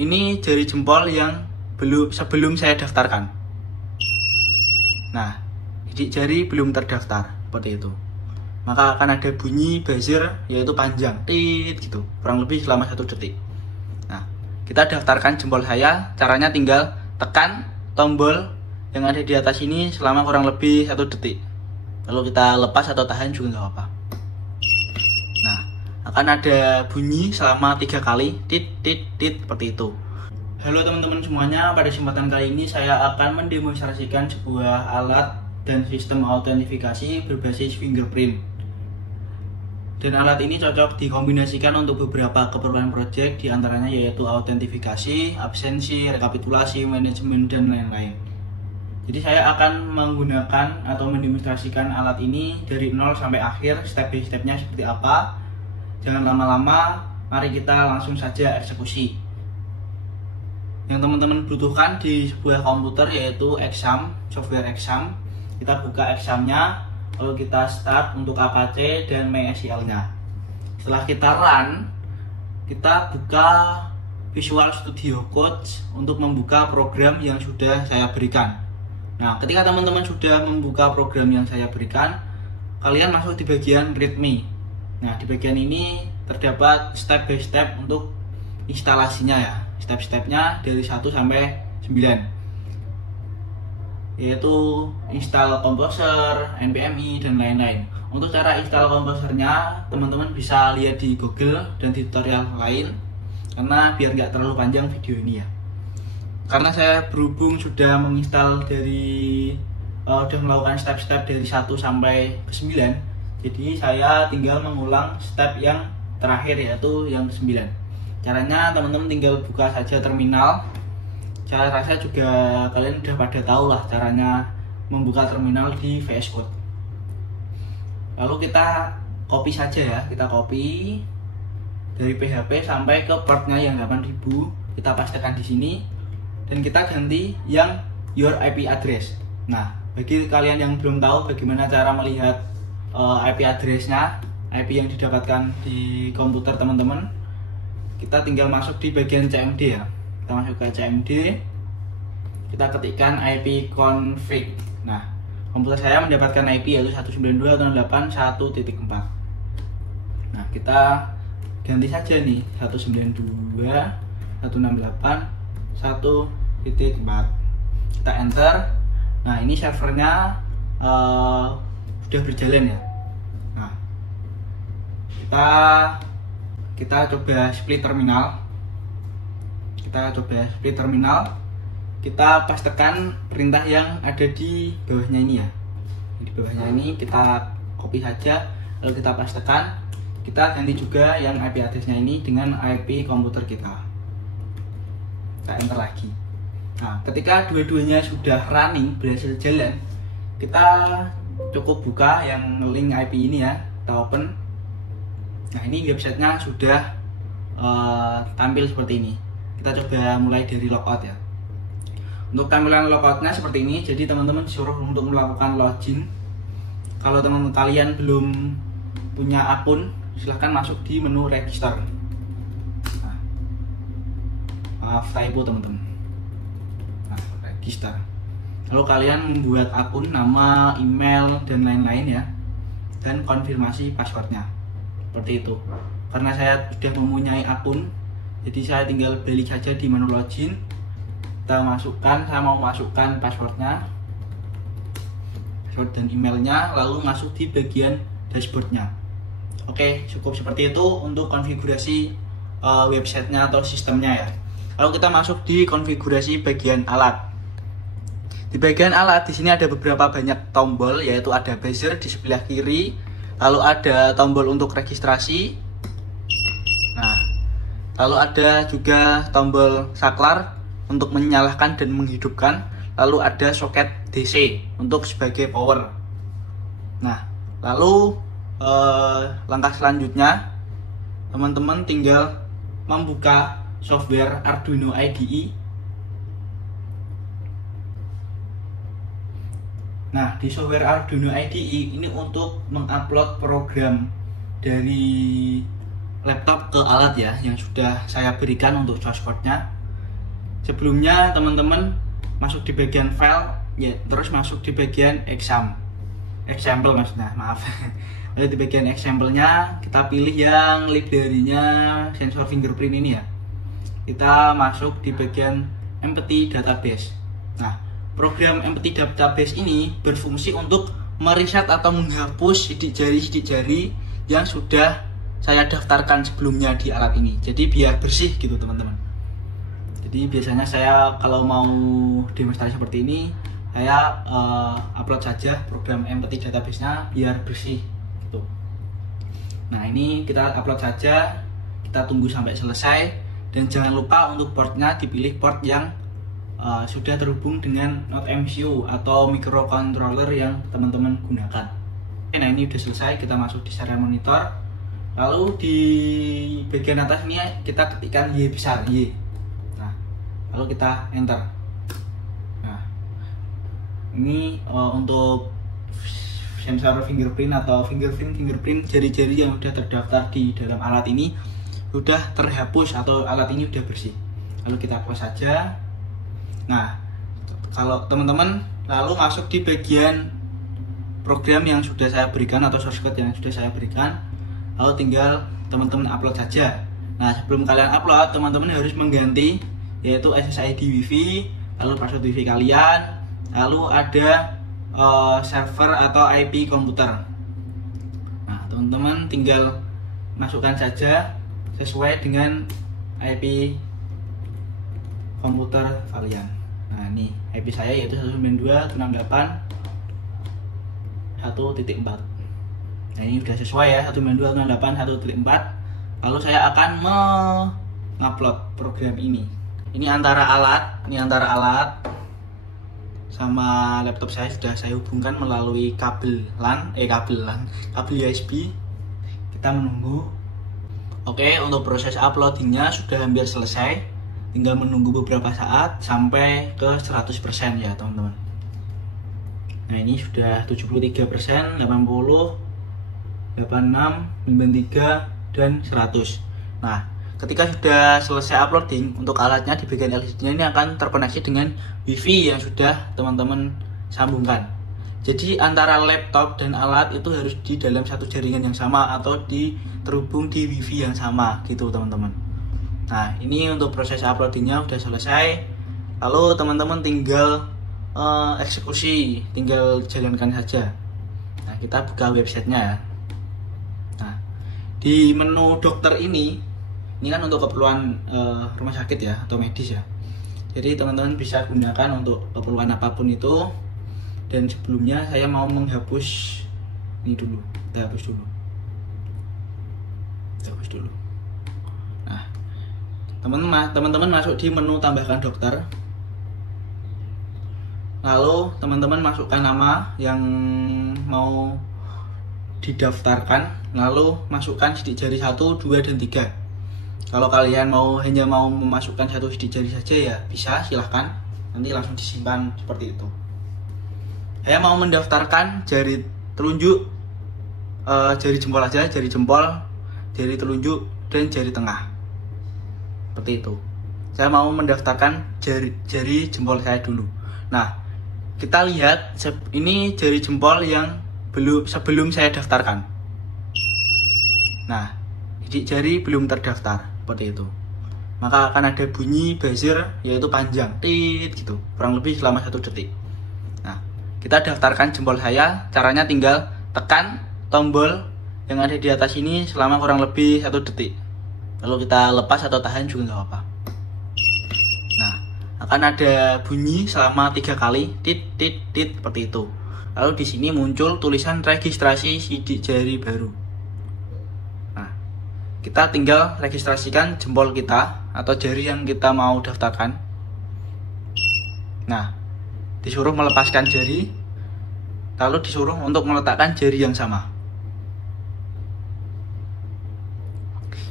ini jari jempol yang sebelum saya daftarkan. Nah, sidik jari belum terdaftar seperti itu. Maka akan ada bunyi buzzer, yaitu panjang, tit gitu, kurang lebih selama 1 detik. Nah, kita daftarkan jempol saya. Caranya tinggal tekan tombol yang ada di atas ini selama kurang lebih 1 detik. Lalu kita lepas atau tahan juga nggak apa-apa. Nah, akan ada bunyi selama 3 kali, tit tit tit seperti itu. Halo teman-teman semuanya, pada kesempatan kali ini saya akan mendemonstrasikan sebuah alat dan sistem autentifikasi berbasis fingerprint. Dan alat ini cocok dikombinasikan untuk beberapa keperluan project, diantaranya yaitu autentifikasi, absensi, rekapitulasi, manajemen, dan lain-lain. Jadi saya akan menggunakan atau mendemonstrasikan alat ini dari 0 sampai akhir, step by stepnya seperti apa. Jangan lama-lama, mari kita langsung saja eksekusi. Yang teman-teman butuhkan di sebuah komputer yaitu exam, software exam. Kita buka examnya, lalu kita start untuk Apache dan MySQL-nya. Setelah kita run, kita buka Visual Studio Code untuk membuka program yang sudah saya berikan. Nah, ketika teman-teman sudah membuka program yang saya berikan, kalian masuk di bagian readme. Nah, di bagian ini terdapat step by step untuk instalasinya ya. Step-stepnya dari 1 sampai 9, yaitu install Composer, NPMI, dan lain-lain. Untuk cara install Composernya teman-teman bisa lihat di Google dan di tutorial lain, karena biar nggak terlalu panjang video ini ya. Karena saya berhubung sudah menginstal dari sudah melakukan step-step dari 1 sampai ke 9, jadi saya tinggal mengulang step yang terakhir yaitu yang ke-9. Caranya teman-teman tinggal buka saja terminal. Saya rasa juga kalian udah pada tahu lah caranya membuka terminal di VS Code. Lalu kita copy saja ya, kita copy dari PHP sampai ke portnya yang 8000, kita pastekan di sini dan kita ganti yang your IP address. Nah, bagi kalian yang belum tahu bagaimana cara melihat IP address-nya, IP yang didapatkan di komputer teman-teman, kita tinggal masuk di bagian CMD ya. Kita masuk ke CMD, kita ketikkan IP config. Nah, komputer saya mendapatkan IP yaitu 192.168.1.4. Nah, kita ganti saja nih 192.168.1.4. Kita enter. Nah, ini servernya sudah berjalan ya. Nah, kita coba split terminal. Kita pastekan perintah yang ada di bawahnya ini ya. Di bawahnya ini kita copy saja, lalu kita pastekan. Kita ganti juga yang IP address-nya ini dengan IP komputer kita. Kita enter lagi. Nah, ketika dua-duanya sudah running, berhasil jalan, kita cukup buka yang link IP ini ya, kita open. Nah, ini websitenya sudah tampil seperti ini. Kita coba mulai dari logout ya. Untuk tampilan logoutnya seperti ini. Jadi teman-teman disuruh untuk melakukan login. Kalau teman-teman kalian belum punya akun, silahkan masuk di menu register. Nah, maaf typo teman-teman. Nah, register. Lalu kalian membuat akun, nama, email, dan lain-lain ya, dan konfirmasi passwordnya. Seperti itu. Karena saya sudah mempunyai akun, jadi saya tinggal balik saja di menu login. Kita masukkan, saya mau masukkan passwordnya, password dan emailnya, lalu masuk di bagian dashboardnya. Oke, cukup seperti itu untuk konfigurasi websitenya atau sistemnya ya. Lalu kita masuk di konfigurasi bagian alat. Di bagian alat di sini ada beberapa banyak tombol, yaitu ada buzzer di sebelah kiri. Lalu ada tombol untuk registrasi. Nah, lalu ada juga tombol saklar untuk menyalakan dan menghidupkan. Lalu ada soket DC untuk sebagai power. Nah, lalu langkah selanjutnya teman-teman tinggal membuka software Arduino IDE. Nah, di software Arduino IDE ini untuk mengupload program dari laptop ke alat ya, yang sudah saya berikan untuk source code-nya. sebelumnya teman-teman masuk di bagian file ya, terus masuk di bagian example maksudnya, maaf. Lalu di bagian example-nya kita pilih yang library-nya sensor fingerprint ini ya. Kita masuk di bagian empty database. Nah, program empty database ini berfungsi untuk mereset atau menghapus sidik jari yang sudah saya daftarkan sebelumnya di alat ini. Jadi biar bersih gitu teman-teman. Jadi biasanya saya kalau mau demonstrasi seperti ini, saya upload saja program empty database-nya biar bersih gitu. Nah, ini kita upload saja, kita tunggu sampai selesai, dan jangan lupa untuk portnya dipilih port yang sudah terhubung dengan Node MCU atau microcontroller yang teman-teman gunakan. Nah, ini sudah selesai, kita masuk di serial monitor. Lalu di bagian atas ini kita ketikkan Y besar, Y. Nah, lalu kita enter. Nah, ini untuk sensor fingerprint atau fingerprint jari-jari yang sudah terdaftar di dalam alat ini sudah terhapus atau alat ini sudah bersih. Lalu kita close saja. Nah, kalau teman-teman lalu masuk di bagian program yang sudah saya berikan atau source code yang sudah saya berikan, lalu tinggal teman-teman upload saja. Nah, sebelum kalian upload, teman-teman harus mengganti yaitu SSID WiFi, lalu password WiFi kalian, lalu ada server atau IP komputer. Nah, teman-teman tinggal masukkan saja sesuai dengan IP komputer kalian. Nah, ini IP saya yaitu 192.168.1.4. Nah, ini sudah sesuai ya, 192.168.1.4. Lalu saya akan mengupload program ini. Ini antara alat sama laptop saya sudah saya hubungkan melalui kabel USB. Kita menunggu. Oke, untuk proses uploadingnya sudah hampir selesai. Tinggal menunggu beberapa saat sampai ke 100% ya teman-teman. Nah, ini sudah 73%, 80, 86, 93, dan 100. Nah, ketika sudah selesai uploading, untuk alatnya di bagian LCD-nya ini akan terkoneksi dengan WiFi yang sudah teman-teman sambungkan. Jadi antara laptop dan alat itu harus di dalam satu jaringan yang sama atau terhubung di WiFi yang sama gitu teman-teman. Nah, ini untuk proses uploadingnya sudah selesai. Lalu teman-teman tinggal eksekusi, tinggal jalankan saja. Nah, kita buka websitenya ya. Nah, di menu dokter ini kan untuk keperluan rumah sakit ya atau medis ya. Jadi teman-teman bisa gunakan untuk keperluan apapun itu. Dan sebelumnya saya mau menghapus ini dulu. Kita hapus dulu. Nah, teman-teman masuk di menu tambahkan dokter. Lalu teman-teman masukkan nama yang mau didaftarkan, lalu masukkan sidik jari 1, 2, dan 3. Kalau kalian hanya mau memasukkan satu sidik jari saja ya bisa, silahkan. Nanti langsung disimpan seperti itu. Saya mau mendaftarkan jari telunjuk, jari jempol aja, jari jempol, jari telunjuk, dan jari tengah. Seperti itu. Saya mau mendaftarkan jari jempol saya dulu. Nah, kita lihat ini jari jempol yang sebelum saya daftarkan. Nah, sidik jari belum terdaftar seperti itu. Maka akan ada bunyi buzzer yaitu panjang, tit gitu, kurang lebih selama 1 detik. Nah, kita daftarkan jempol saya. Caranya tinggal tekan tombol yang ada di atas ini selama kurang lebih 1 detik. Lalu kita lepas atau tahan juga nggak apa-apa. Nah, akan ada bunyi selama 3 kali, tit tit tit seperti itu. Lalu di sini muncul tulisan registrasi sidik jari baru. Nah, kita tinggal registrasikan jempol kita atau jari yang kita mau daftarkan. Nah, disuruh melepaskan jari, lalu disuruh untuk meletakkan jari yang sama.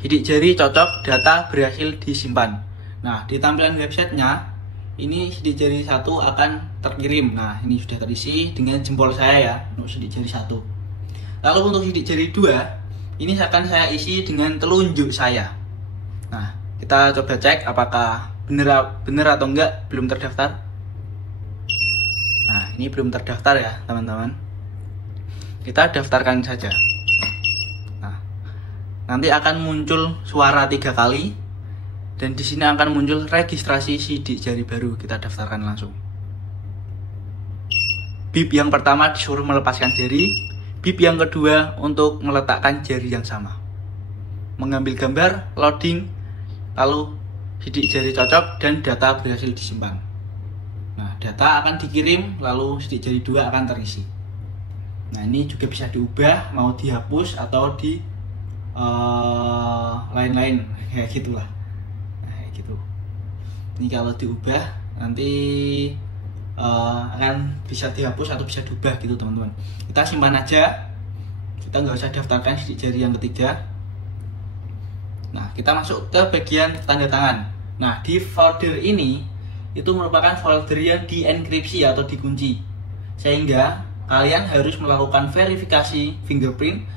Sidik jari cocok, data berhasil disimpan. Nah, di tampilan websitenya ini sidik jari 1 akan terkirim. Nah, ini sudah terisi dengan jempol saya ya, untuk sidik jari 1. Lalu untuk sidik jari 2, ini akan saya isi dengan telunjuk saya. Nah, kita coba cek apakah bener atau enggak belum terdaftar. Nah, ini belum terdaftar ya teman-teman. Kita daftarkan saja. Nah, nanti akan muncul suara 3 kali, dan di sini akan muncul registrasi sidik jari baru. Kita daftarkan langsung. Bip yang pertama disuruh melepaskan jari, bip yang kedua untuk meletakkan jari yang sama. Mengambil gambar, loading, lalu sidik jari cocok dan data berhasil disimpan. Nah, data akan dikirim, lalu sidik jari 2 akan terisi. Nah, ini juga bisa diubah, mau dihapus atau di lain-lain, kayak gitulah. Nah, kayak gitu. Ini kalau diubah nanti akan bisa dihapus atau bisa diubah gitu teman-teman. Kita simpan aja, kita nggak usah daftarkan sidik jari yang ketiga. Nah, kita masuk ke bagian tanda tangan. Nah, di folder ini itu merupakan folder yang dienkripsi atau dikunci, sehingga kalian harus melakukan verifikasi fingerprint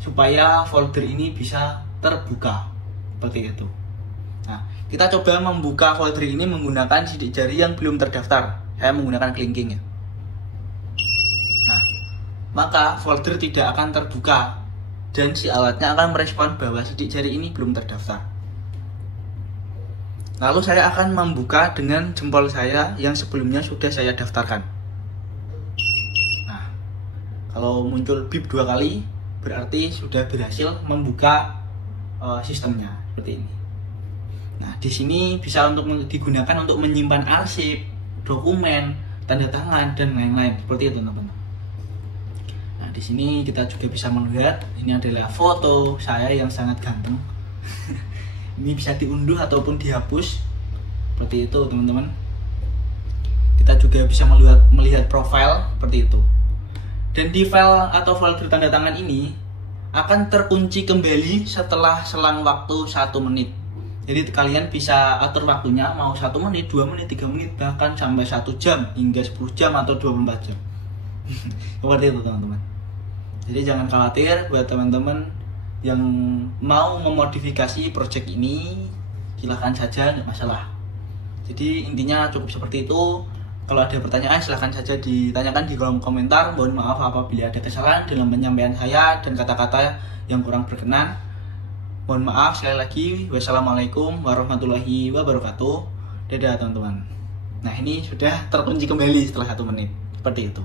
supaya folder ini bisa terbuka seperti itu. Nah, kita coba membuka folder ini menggunakan sidik jari yang belum terdaftar. Saya menggunakan kelingking ya. Nah, maka folder tidak akan terbuka dan si alatnya akan merespon bahwa sidik jari ini belum terdaftar. Lalu saya akan membuka dengan jempol saya yang sebelumnya sudah saya daftarkan. Nah, kalau muncul bip 2 kali berarti sudah berhasil membuka sistemnya seperti ini. Nah, di sini bisa untuk digunakan untuk menyimpan arsip, dokumen, tanda tangan dan lain-lain seperti itu teman-teman. Nah, di sini kita juga bisa melihat ini adalah foto saya yang sangat ganteng. Ini bisa diunduh ataupun dihapus seperti itu teman-teman. Kita juga bisa melihat profil seperti itu. Dan di file atau folder tanda tangan ini akan terkunci kembali setelah selang waktu 1 menit. Jadi kalian bisa atur waktunya mau 1 menit, 2 menit, 3 menit, bahkan sampai 1 jam hingga 10 jam atau 24 jam. Seperti itu teman-teman. Jadi jangan khawatir buat teman-teman yang mau memodifikasi project ini, silahkan saja, nggak masalah. Jadi intinya cukup seperti itu. Kalau ada pertanyaan silahkan saja ditanyakan di kolom komentar. Mohon maaf apabila ada kesalahan dalam penyampaian saya dan kata-kata yang kurang berkenan. Mohon maaf sekali lagi. Wassalamualaikum warahmatullahi wabarakatuh. Dadah teman-teman. Nah, ini sudah terkunci kembali setelah 1 menit seperti itu.